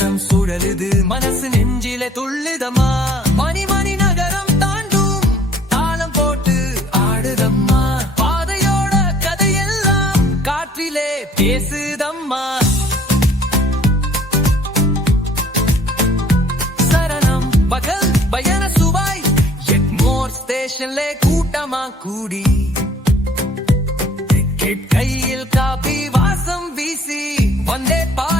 நகரம் சுழலுது. மனசு நெஞ்சில துள்ளுதம்மா. மணி மணி நகரம் தாண்டும். தாளம் போட்டு ஆடுதம்மா. பாதையோட கதையெல்லாம் காற்றிலே பேசுதம்மா. சரணம் பகல் பயண சுவாய். எட்மோர் ஸ்டேஷன்ல கூட்டமா கூடி. கையில் காபி வாசம் வீசி. வந்தே பா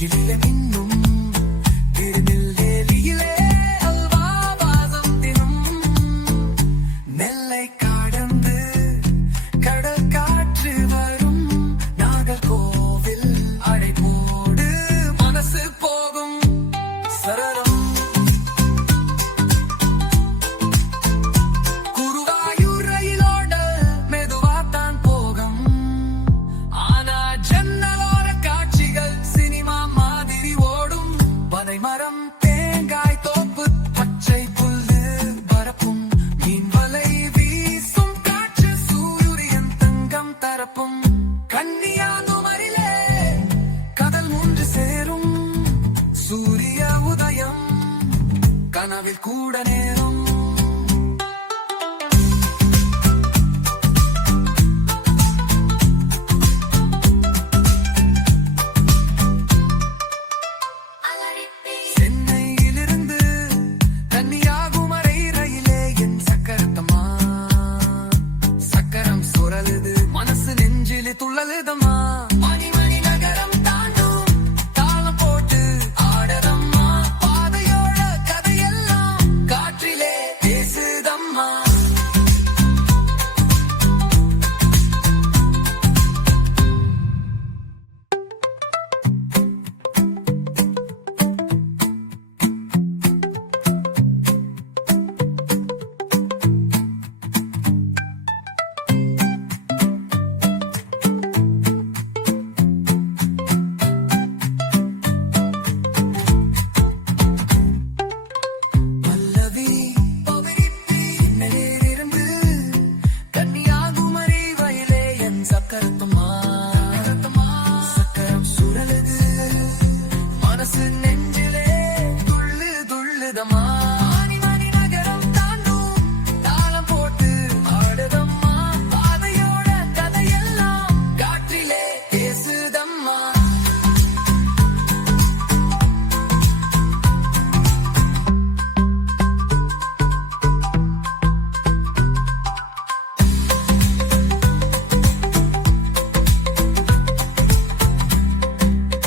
Lili, கனவில் கூட நேரம்